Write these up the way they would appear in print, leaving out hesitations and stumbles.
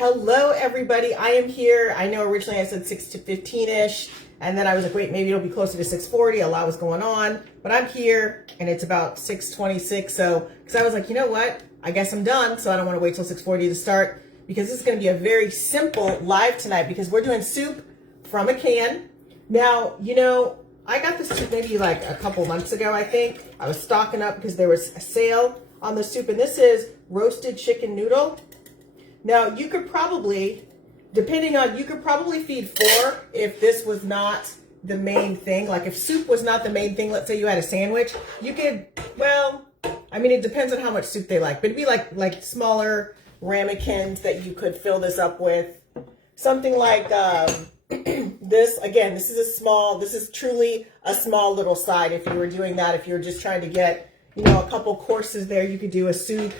Hello, everybody. I am here. I know originally I said 6 to 15-ish, and then I was like, wait, maybe it'll be closer to 6:40. A lot was going on, but I'm here, and it's about 6:26. So, because I was like, you know what? I guess I'm done, so I don't want to wait till 6:40 to start, because this is going to be a very simple live tonight, because we're doing soup from a can. Now, you know, I got this soup maybe like a couple months ago, I think. I was stocking up because there was a sale on the soup, and this is roasted chicken noodle. Now, you could probably, you could probably feed 4 if this was not the main thing. Like if soup was not the main thing, let's say you had a sandwich, you could, well, I mean, it depends on how much soup they like, but it'd be like smaller ramekins that you could fill this up with. Something like this, again, this is truly a small little side if you were doing that. If you were just trying to get, you know, a couple courses there, you could do a soup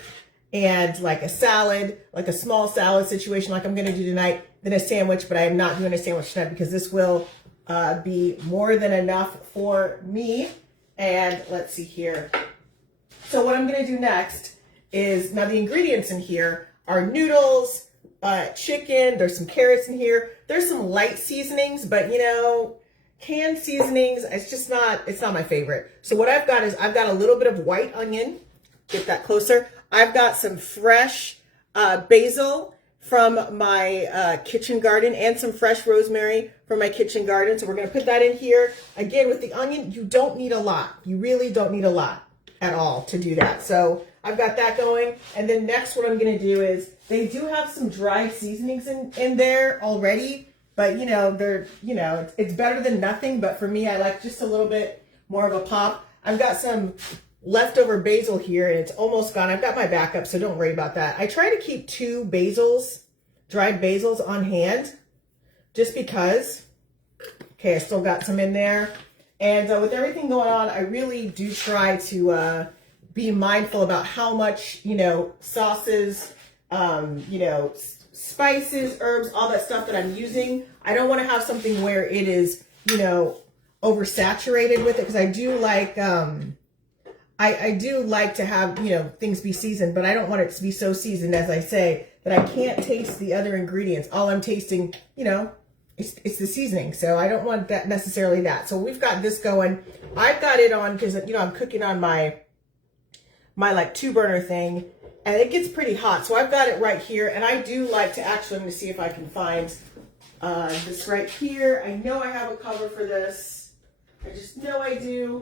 and like a salad, like a small salad situation like I'm going to do tonight, then a sandwich, but I am not doing a sandwich tonight because this will be more than enough for me. And let's see here. So what I'm going to do next is, now the ingredients in here are noodles, chicken, there's some carrots in here. There's some light seasonings, but you know, canned seasonings, it's not my favorite. So what I've got is, I've got a little bit of white onion. Get that closer. I've got some fresh basil from my kitchen garden and some fresh rosemary from my kitchen garden. So we're going to put that in here. Again, with the onion, you don't need a lot. You really don't need a lot at all to do that. So I've got that going. And then next what I'm going to do is, they do have some dry seasonings in there already. But, you know, it's better than nothing. But for me, I like just a little bit more of a pop. I've got some leftover basil here, and it's almost gone. I've got my backup, so don't worry about that. I try to keep 2 dried basils on hand, just because. Okay, I still got some in there. And with everything going on, I really do try to be mindful about how much, you know, sauces, you know, spices, herbs, all that stuff that I'm using. I don't want to have something where it is, you know, oversaturated with it, because I do like, I do like to have, you know, things be seasoned, but I don't want it to be so seasoned, as I say, that I can't taste the other ingredients. All I'm tasting, you know, it's the seasoning. So I don't want that necessarily that. So we've got this going. I've got it on because, you know, I'm cooking on my like 2-burner thing, and it gets pretty hot. So I've got it right here, and I do like to actually, I'm going to see if I can find this right here. I know I have a cover for this. I just know I do.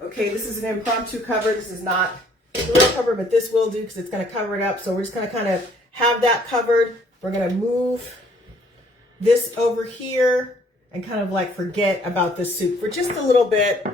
Okay, this is an impromptu cover. This is not the real cover, but this will do because it's going to cover it up. So we're just going to kind of have that covered. We're going to move this over here and kind of like forget about this soup for just a little bit.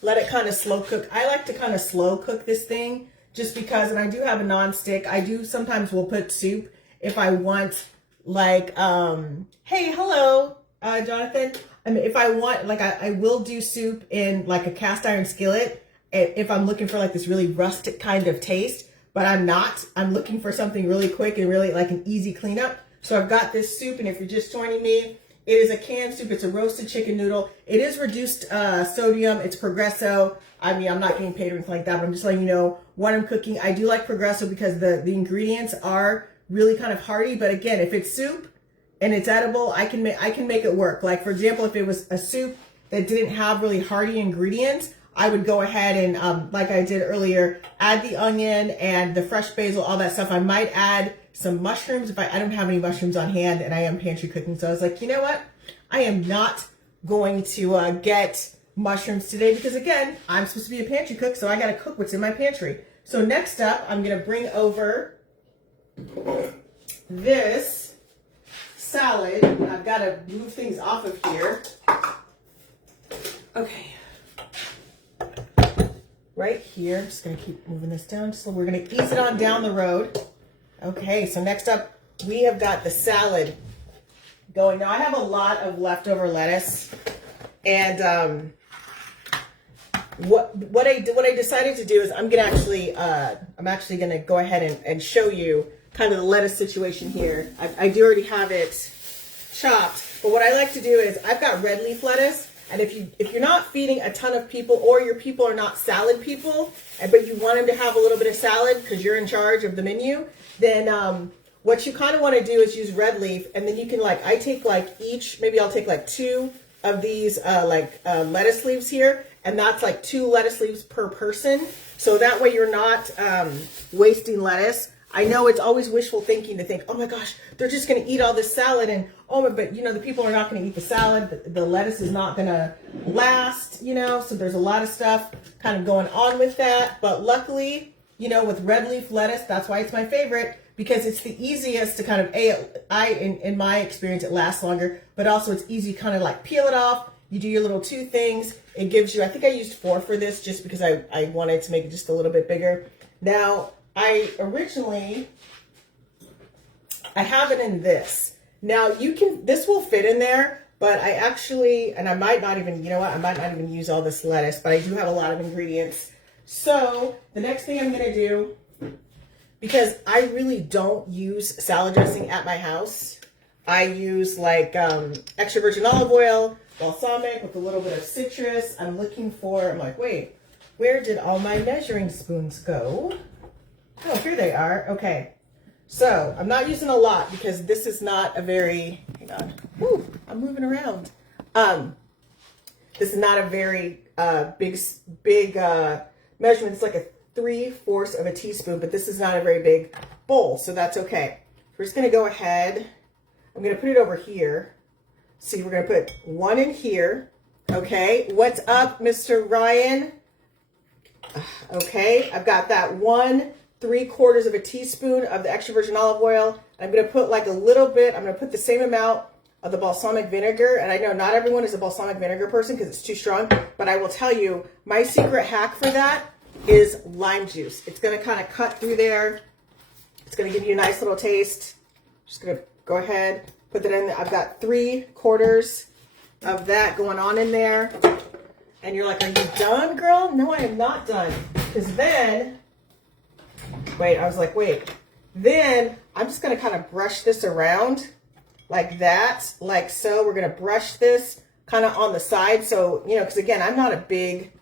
Let it kind of slow cook. I like to kind of slow cook this thing just because, and I do have a non-stick. I do sometimes will put soup if I want like, hey, hello, Jonathan. I mean, if I want, like, I will do soup in like a cast iron skillet if I'm looking for like this really rustic kind of taste, but I'm not. I'm looking for something really quick and really like an easy cleanup. So I've got this soup, and if you're just joining me, it is a canned soup. It's a roasted chicken noodle. It is reduced sodium. It's Progresso. I mean, I'm not getting paid or anything like that, but I'm just letting you know what I'm cooking. I do like Progresso because the ingredients are really kind of hearty, but again, if it's soup and it's edible, I can make it work. Like, for example, if it was a soup that didn't have really hearty ingredients, I would go ahead and, like I did earlier, add the onion and the fresh basil, all that stuff. I might add some mushrooms if I don't have any mushrooms on hand, and I am pantry cooking. So I was like, you know what? I am not going to get mushrooms today because, again, I'm supposed to be a pantry cook, so I got to cook what's in my pantry. So next up, I'm going to bring over this salad, and I've got to move things off of here. Okay. Right here, I'm just going to keep moving this down. So we're going to ease it on down the road. Okay, so next up, we have got the salad going. Now, I have a lot of leftover lettuce, and what I decided to do is I'm actually going to go ahead and show you kind of the lettuce situation here. I do already have it chopped, but what I like to do is I've got red leaf lettuce. And if you're not feeding a ton of people, or your people are not salad people, but you want them to have a little bit of salad because you're in charge of the menu, then what you kind of want to do is use red leaf, and then you can like, I take like maybe I'll take like 2 of these lettuce leaves here, and that's like 2 lettuce leaves per person. So that way you're not wasting lettuce. I know it's always wishful thinking to think, oh my gosh, they're just going to eat all this salad, and but you know, the people are not going to eat the salad. The lettuce is not going to last, you know, so there's a lot of stuff kind of going on with that. But luckily, you know, with red leaf lettuce, that's why it's my favorite, because it's the easiest to kind of, in my experience, it lasts longer, but also it's easy to kind of like peel it off. You do your little 2 things. It gives you, I think I used 4 for this just because I wanted to make it just a little bit bigger. Now, I have it in this. Now this will fit in there, but I actually, and I might not even, you know what, I might not even use all this lettuce, but I do have a lot of ingredients. So the next thing I'm going to do, because I really don't use salad dressing at my house, I use like extra virgin olive oil, balsamic with a little bit of citrus. I'm like, wait, where did all my measuring spoons go? Oh, here they are. Okay. So I'm not using a lot because this is not a very, hang on. Woo, I'm moving around. This is not a very big measurement. It's like a 3/4 of a teaspoon, but this is not a very big bowl, so that's okay. We're just gonna go ahead. I'm gonna put it over here. See, we're gonna put 1 in here. Okay, what's up, Mr. Ryan? Okay, I've got that 1/3 of a teaspoon of the extra virgin olive oil. I'm gonna put like a little bit, I'm gonna put the same amount of the balsamic vinegar. And I know not everyone is a balsamic vinegar person because it's too strong, but I will tell you, my secret hack for that is lime juice. It's gonna kind of cut through there. It's gonna give you a nice little taste. Just gonna go ahead, put that in there. I've got 3/4 of that going on in there. And you're like, are you done, girl? No, I am not done. Because then, then I'm just gonna kind of brush this around like that, like so. We're gonna brush this kind of on the side. So, you know, because again, I'm not a big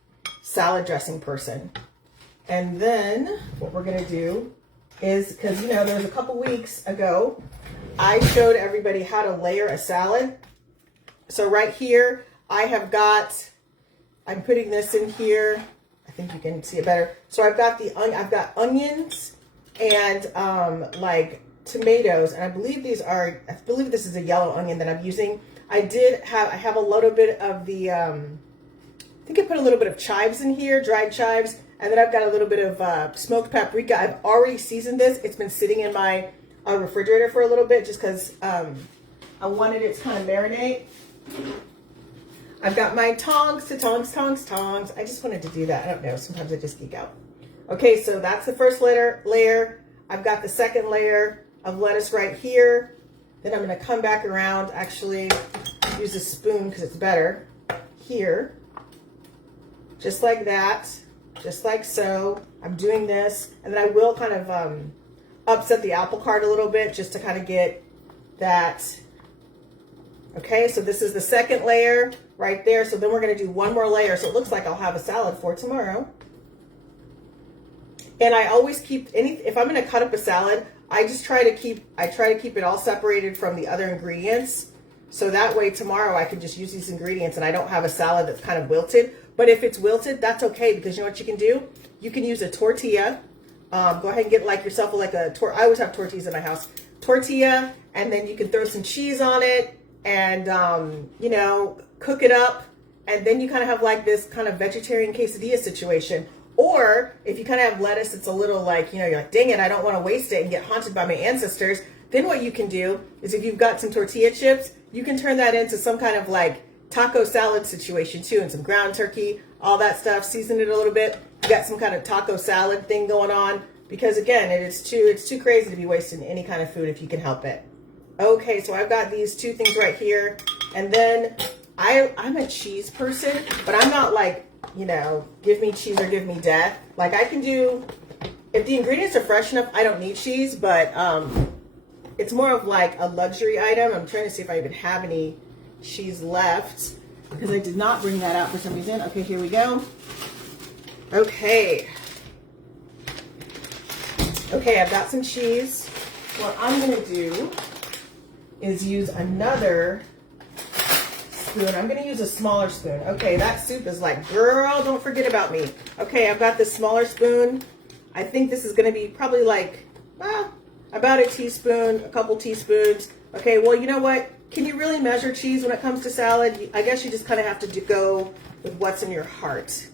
salad dressing person. And then what we're gonna do is, because you know, there was a couple weeks ago, I showed everybody how to layer a salad. So right here, I'm putting this in here. I think you can see it better. So I've got onions and like tomatoes, and I believe this is a yellow onion that I'm using. I have a little bit of the, I think I put a little bit of chives in here, dried chives, and then I've got a little bit of smoked paprika. I've already seasoned this. It's been sitting in my refrigerator for a little bit just because I wanted it to kind of marinate. I've got my tongs. I just wanted to do that. I don't know. Sometimes I just geek out. Okay, so that's the first layer. I've got the second layer of lettuce right here. Then I'm going to come back around, actually use a spoon because it's better, here. Just like that. Just like so. I'm doing this. And then I will kind of upset the apple cart a little bit just to kind of get that. Okay, so this is the second layer right there. So then we're going to do 1 more layer. So it looks like I'll have a salad for tomorrow. And I always keep if I'm going to cut up a salad, I try to keep it all separated from the other ingredients. So that way tomorrow I can just use these ingredients and I don't have a salad that's kind of wilted. But if it's wilted, that's okay, because you know what you can do? You can use a tortilla. Go ahead and get like yourself I always have tortillas in my house. Tortilla, and then you can throw some cheese on it and, you know, cook it up. And then you kind of have like this kind of vegetarian quesadilla situation. Or if you kind of have lettuce, it's a little like, you know, you're like, dang it, I don't want to waste it and get haunted by my ancestors. Then what you can do is if you've got some tortilla chips, you can turn that into some kind of like taco salad situation too, and some ground turkey, all that stuff, season it a little bit. You got some kind of taco salad thing going on, because again, it's too crazy to be wasting any kind of food if you can help it. Okay, so I've got these 2 things right here. And then I'm a cheese person, but I'm not like, you know, give me cheese or give me death. Like I can do, if the ingredients are fresh enough, I don't need cheese, but it's more of like a luxury item. I'm trying to see if I even have any cheese left because I did not bring that out for some reason. Okay, here we go. Okay. Okay, I've got some cheese. what I'm going to do is use another spoon. I'm going to use a smaller spoon. Okay, that soup is like, girl, don't forget about me. Okay, I've got this smaller spoon. I think this is going to be probably like, well, about a teaspoon, a couple teaspoons. Okay, well, you know what? Can you really measure cheese when it comes to salad? I guess you just kind of have to go with what's in your heart.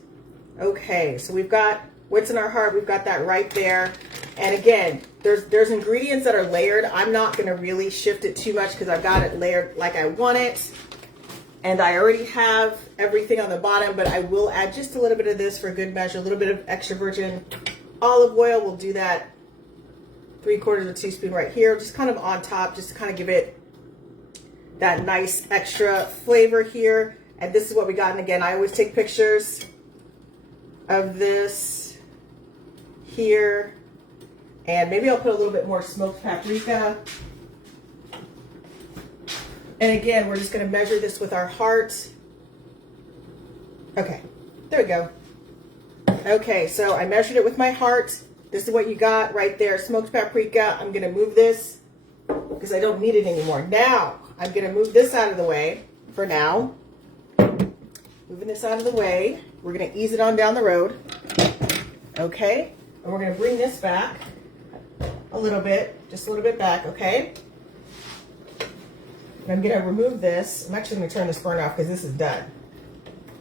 Okay, so we've got what's in our heart. We've got that right there. And again, there's ingredients that are layered. I'm not going to really shift it too much because I've got it layered like I want it. And I already have everything on the bottom, but I will add just a little bit of this for good measure, a little bit of extra virgin olive oil. We'll do that 3/4 of a teaspoon right here, just kind of on top, just to kind of give it that nice extra flavor here. And this is what we got. And again, I always take pictures of this here. And maybe I'll put a little bit more smoked paprika. And again, we're just going to measure this with our heart. Okay, there we go. Okay, so I measured it with my heart. This is what you got right there, smoked paprika. I'm going to move this because I don't need it anymore. Now, I'm going to move this out of the way for now. Moving this out of the way. We're going to ease it on down the road. Okay, and we're going to bring this back a little bit, just a little bit back, okay? And I'm going to remove this. I'm actually going to turn this burner off because this is done.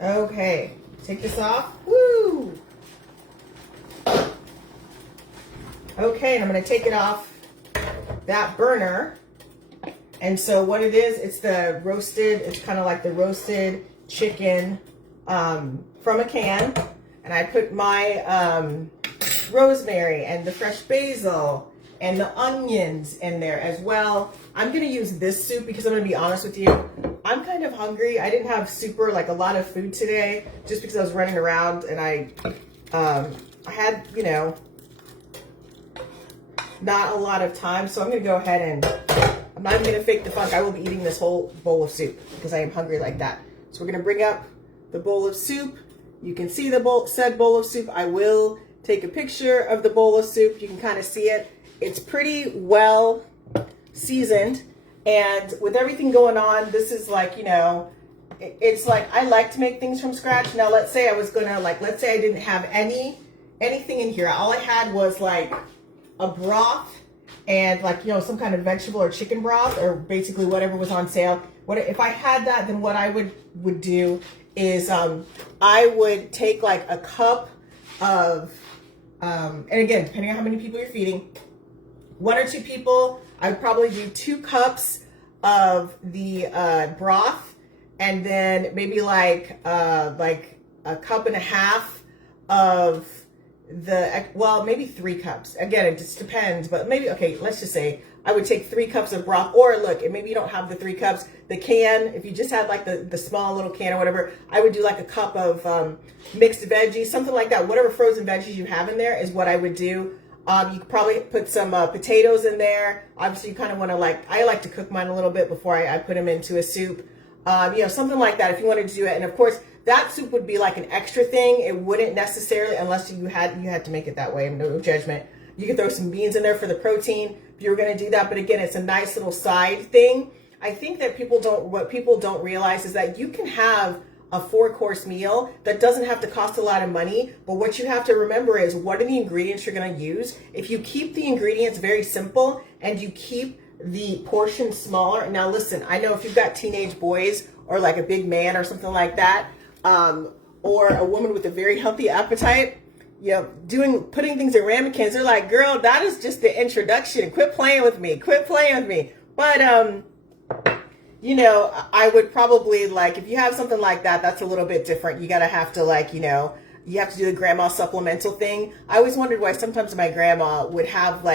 Okay, take this off. Woo! Okay, and I'm going to take it off that burner. And so what it is, it's the roasted, it's kind of like the roasted chicken from a can. And I put my rosemary and the fresh basil and the onions in there as well. I'm going to use this soup because I'm going to be honest with you. I'm kind of hungry. I didn't have like a lot of food today just because I was running around and I had, you know, not a lot of time. So I'm going to go ahead and I'm not even going to fake the funk. I will be eating this whole bowl of soup because I am hungry like that. So we're going to bring up the bowl of soup. You can see the said bowl of soup. I will take a picture of the bowl of soup. You can kind of see it. It's pretty well seasoned. And with everything going on, this is like, you know, it's like I like to make things from scratch. Now, let's say I was going to let's say I didn't have anything in here. All I had was like a broth and like, you know, some kind of vegetable or chicken broth or basically whatever was on sale. If I had that, then what I would do is I would take like a cup of, and again, depending on how many people you're feeding, 1 or 2 people, I would probably do 2 cups of the broth, and then maybe like a cup and a half of the, well, maybe 3 cups. Again, it just depends, but maybe, okay, let's just say I would take 3 cups of broth, or look, and maybe you don't have the 3 cups, the can, if you just had like the small little can or whatever, I would do like a cup of mixed veggies, something like that. Whatever frozen veggies you have in there is what I would do. You could probably put some potatoes in there. Obviously, you kind of want to I like to cook mine a little bit before I put them into a soup. You know, something like that if you wanted to do it. And of course, that soup would be like an extra thing. It wouldn't necessarily, unless you had to make it that way. No judgment. You could throw some beans in there for the protein if you were going to do that. But again, it's a nice little side thing. I think that what people don't realize is that you can have a 4-course meal that doesn't have to cost a lot of money. But what you have to remember is what are the ingredients you're going to use. If you keep the ingredients very simple and you keep the portion smaller. Now, listen, I know if you've got teenage boys or like a big man or something like that, or a woman with a very healthy appetite, you know, putting things in ramen cans, they're like, girl, that is just the introduction. Quit playing with me. Quit playing with me. But, you know, I would probably if you have something like that, that's a little bit different. You got to have to you know, you have to do the grandma supplemental thing. I always wondered why sometimes my grandma would have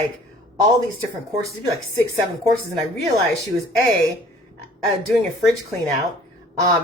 all these different courses. It'd be like 6, 7 courses. And I realized she was doing a fridge clean out.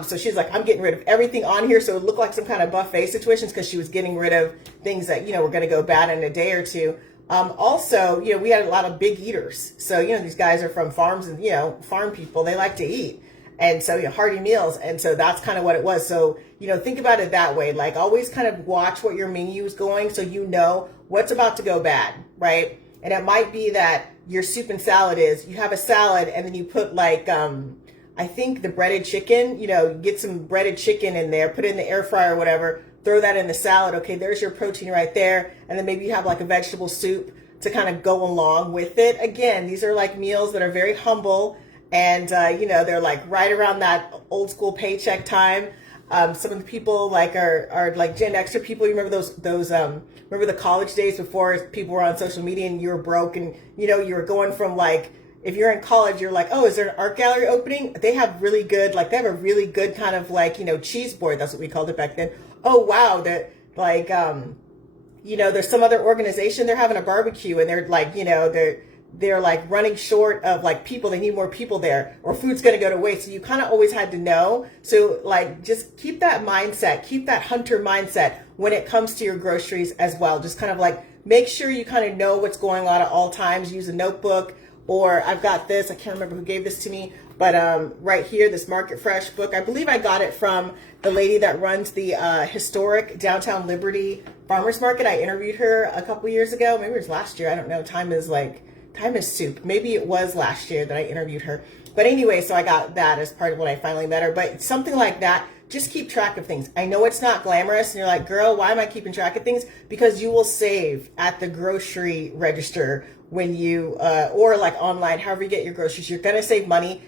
So she's like, I'm getting rid of everything on here. So it looked like some kind of buffet situations because she was getting rid of things that, you know, were going to go bad in a day or two. Also, you know, we had a lot of big eaters. So, you know, these guys are from farms and, you know, farm people, they like to eat. And so, you know, hearty meals. And so that's kind of what it was. So, you know, think about it that way. Always kind of watch what your menu is going so you know what's about to go bad, right? And it might be that your soup and salad is. You have a salad and then you put like, I think the breaded chicken, you know, get some breaded chicken in there, put it in the air fryer or whatever, throw that in the salad. Okay, there's your protein right there. And then maybe you have like a vegetable soup to kind of go along with it. Again, these are like meals that are very humble, and you know, they're like right around that old school paycheck time. Some of the people like are like Gen Xer people. You remember those remember the college days before people were on social media and you were broke, and you know, you were going from like, if you're in college, you're like, oh, is there an art gallery opening? They have really good, like they have a really good kind of like, you know, cheese board. That's what we called it back then. Oh wow, that like you know, there's some other organization, they're having a barbecue and they're like, you know, they're like running short of like people. They need more people there, or food's going to go to waste. So you kind of always had to know. So like, just keep that mindset, keep that hunter mindset when it comes to your groceries as well. Just kind of like make sure you kind of know what's going on at all times. Use a notebook, or I've got this, I can't remember who gave this to me, but right here, this Market Fresh book. I believe I got it from the lady that runs the historic Downtown Liberty Farmers Market. I interviewed her a couple years ago. Maybe it was last year. I don't know. Time is soup. Maybe it was last year that I interviewed her. But anyway, so I got that as part of when I finally met her. But something like that, just keep track of things. I know it's not glamorous, and you're like, girl, why am I keeping track of things? Because you will save at the grocery register when you, or like online, however you get your groceries. You're going to save money.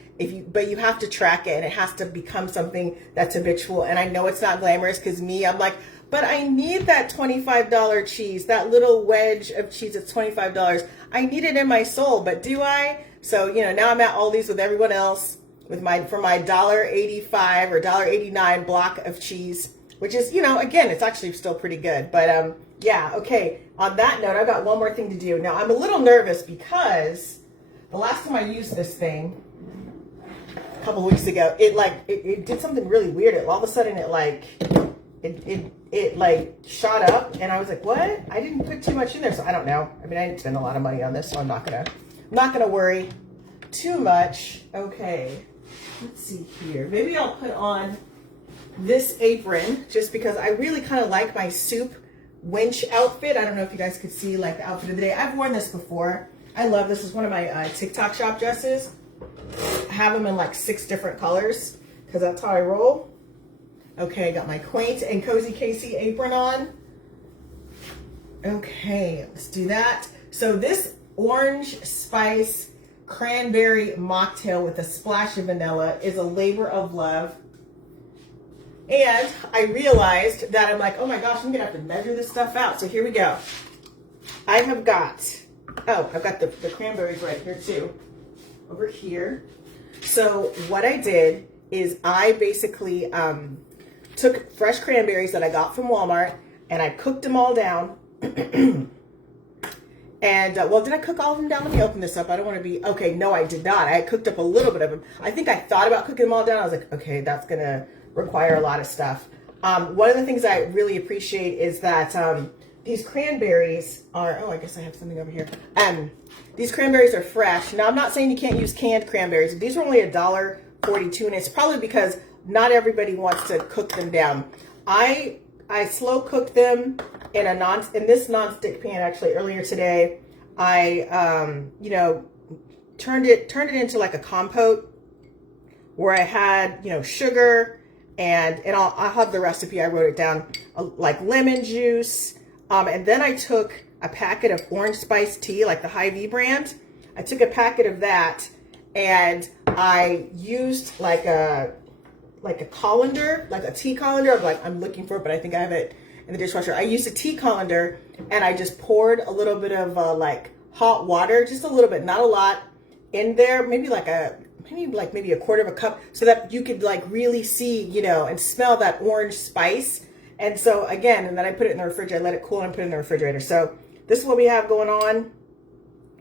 But you have to track it, and it has to become something that's habitual. And I know it's not glamorous, because I'm like, but I need that $25 cheese, that little wedge of cheese that's $25. I need it in my soul, but do I? So, you know, now I'm at Aldi's with everyone else for my $1.85 or $1.89 block of cheese, which is, you know, again, it's actually still pretty good. But yeah, okay. On that note, I've got one more thing to do. Now, I'm a little nervous because the last time I used this thing, a couple weeks ago, it did something really weird. All of a sudden it like shot up, and I was like, what? I didn't put too much in there, so I don't know. I mean, I didn't spend a lot of money on this, so I'm not gonna worry too much. Okay, let's see here. Maybe I'll put on this apron just because I really kind of like my soup winch outfit. I don't know if you guys could see like the outfit of the day. I've worn this before. I love this. It's one of my TikTok shop dresses. I have them in like 6 different colors because that's how I roll. Okay, I got my quaint and cozy Casey apron on. Okay, let's do that. So this orange spice cranberry mocktail with a splash of vanilla is a labor of love. And I realized that I'm like, oh my gosh, I'm gonna have to measure this stuff out. So here we go. I've got the cranberries right here too. Over here. So what I did is I basically took fresh cranberries that I got from Walmart, and I cooked them all down. And well, did I cook all of them down? Let me open this up. I don't want to be, okay, no, I did not. I cooked up a little bit of them. I think I thought about cooking them all down. I was like, okay, that's gonna require a lot of stuff. One of the things I really appreciate is that these cranberries are, oh, I guess I have something over here. These cranberries are fresh. Now, I'm not saying you can't use canned cranberries. These are only $1.42, and it's probably because not everybody wants to cook them down. I slow cooked them in this nonstick pan actually earlier today. I you know, turned it into like a compote where I had, you know, sugar and I'll have the recipe. I wrote it down, like lemon juice, and then I took a packet of orange spice tea, like the Hy-Vee brand. I took a packet of that, and I used like a colander, like a tea colander. I'm looking for it, but I think I have it in the dishwasher. I used a tea colander, and I just poured a little bit of like hot water, just a little bit, not a lot, in there. Maybe a quarter of a cup, so that you could like really see, you know, and smell that orange spice. And so again, and then I put it in the refrigerator, let it cool, and put it in the refrigerator. So this is what we have going on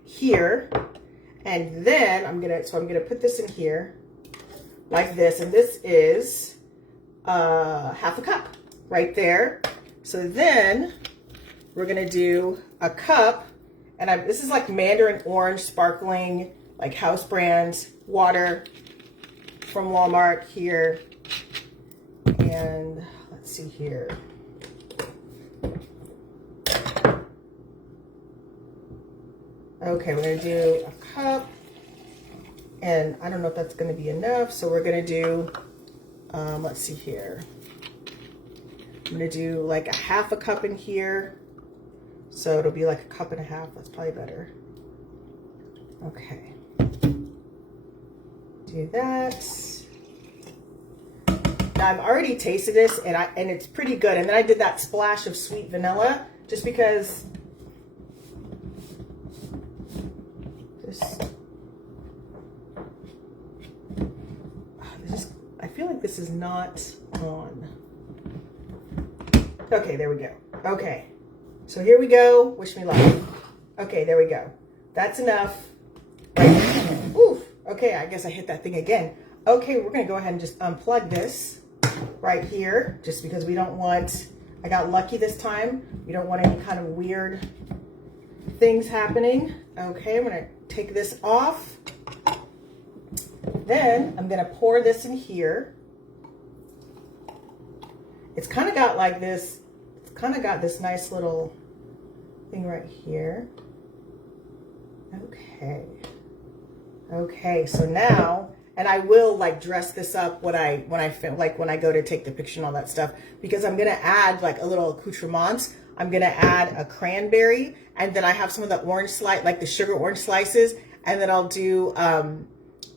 here. And then I'm gonna put this in here like this, and this is half a cup right there. So then we're gonna do a cup, and this is like Mandarin Orange sparkling, like house brand water from Walmart here. And let's see here. Okay, we're gonna do a cup, and I don't know if that's gonna be enough, so we're gonna do, let's see here. I'm gonna do like a half a cup in here, so it'll be like a cup and a half. That's probably better. Okay, do that. Now I've already tasted this, and it's pretty good. And then I did that splash of sweet vanilla just because I feel like this is not on. Okay, there we go. Okay, so here we go. Wish me luck. Okay, there we go. That's enough. Oof. Okay, I guess I hit that thing again. Okay, we're gonna go ahead and just unplug this right here, just because we don't want, I got lucky this time. We don't want any kind of weird things happening. Okay, I'm gonna take this off. Then I'm gonna pour this in here. It's kind of got like this, it's kind of got this nice little thing right here. Okay. Okay, so now, and I will like dress this up when I go to take the picture and all that stuff, because I'm gonna add like a little accoutrement. I'm gonna add a cranberry, and then I have some of the orange slice, like the sugar orange slices, and then I'll do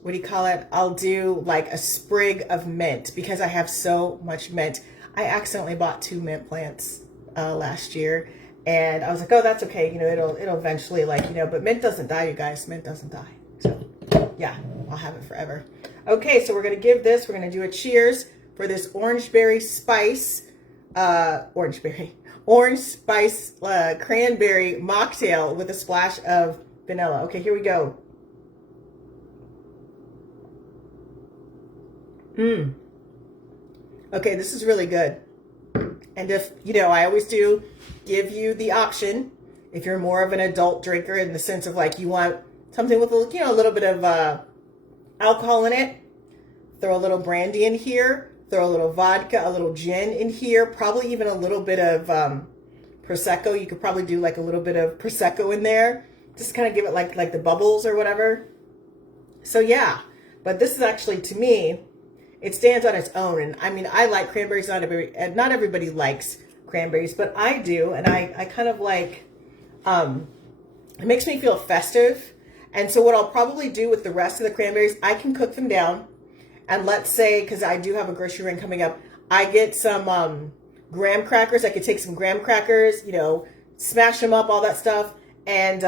what do you call it? I'll do like a sprig of mint, because I have so much mint. I accidentally bought 2 mint plants last year, and I was like, oh, that's okay. You know, it'll eventually, like, you know, but mint doesn't die, you guys. Mint doesn't die. So yeah, I'll have it forever. Okay, so we're gonna give this, we're gonna do a cheers for this orange spice cranberry mocktail with a splash of vanilla. Okay, here we go. Okay, this is really good. And if, you know, I always do give you the option, if you're more of an adult drinker, in the sense of like you want something with, you know, a little bit of alcohol in it, throw a little brandy in here, throw a little vodka, a little gin in here, probably even a little bit of Prosecco. You could probably do like a little bit of Prosecco in there, just kind of give it like the bubbles or whatever. So yeah, but this is actually, to me, it stands on its own. And I mean, I like cranberries. Not everybody likes cranberries, but I do. And I kind of like, it makes me feel festive. And so what I'll probably do with the rest of the cranberries, I can cook them down. And let's say, because I do have a grocery run coming up, I get some graham crackers. I could take some graham crackers, you know, smash them up, all that stuff. And,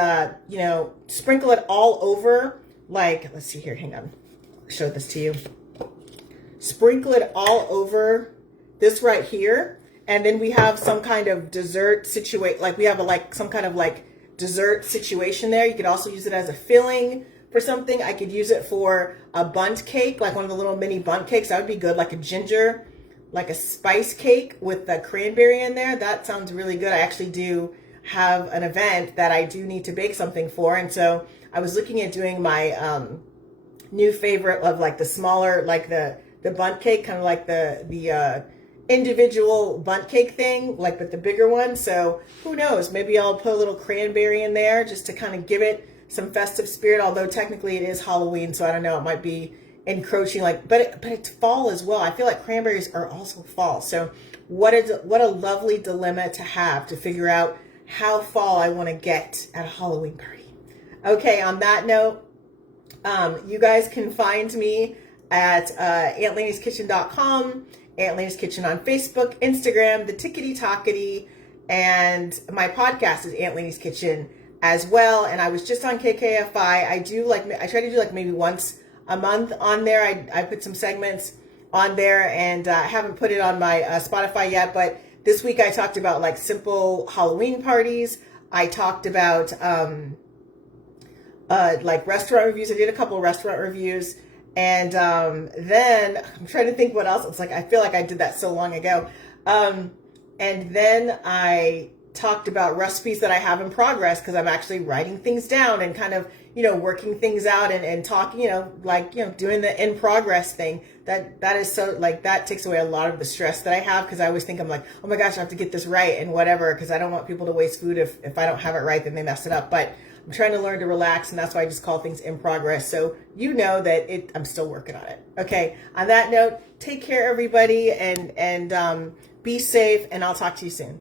you know, sprinkle it all over. Like, let's see here, hang on. I'll show this to you. Sprinkle it all over this right here. And then we have some kind of dessert situation. Like we have some kind of like dessert situation there. You could also use it as a filling for something. I could use it for a bundt cake, like one of the little mini bundt cakes. That would be good. Like a ginger, like a spice cake with the cranberry in there. That sounds really good. I actually do have an event that I do need to bake something for. And so I was looking at doing my new favorite of like the smaller, like the bundt cake, kind of like the individual bundt cake thing, like with the bigger one. So who knows, maybe I'll put a little cranberry in there just to kind of give it some festive spirit, although technically it is Halloween, so I don't know, it might be encroaching, like, but it's fall as well. I feel like cranberries are also fall. So what a lovely dilemma to have, to figure out how fall I want to get at a Halloween party. Okay, on that note, you guys can find me at AuntLanie'sKitchen.com, Aunt Lanie's Kitchen on Facebook, Instagram, the Tickety Tockety, and my podcast is Aunt Lanie's Kitchen as well. And I was just on KKFI. I try to do like maybe once a month on there. I put some segments on there, and I haven't put it on my Spotify yet, but this week I talked about like simple Halloween parties. I talked about like restaurant reviews. I did a couple of restaurant reviews. And then I'm trying to think what else. It's like, I feel like I did that so long ago. And then I talked about recipes that I have in progress, because I'm actually writing things down and kind of, you know, working things out and talking, you know, like, you know, doing the in progress thing. That is so, like, that takes away a lot of the stress that I have, because I always think, I'm like, oh my gosh, I have to get this right and whatever, because I don't want people to waste food if I don't have it right, then they mess it up. But I'm trying to learn to relax, and that's why I just call things in progress. So you know that I'm still working on it. Okay. On that note, take care, everybody, and be safe, and I'll talk to you soon.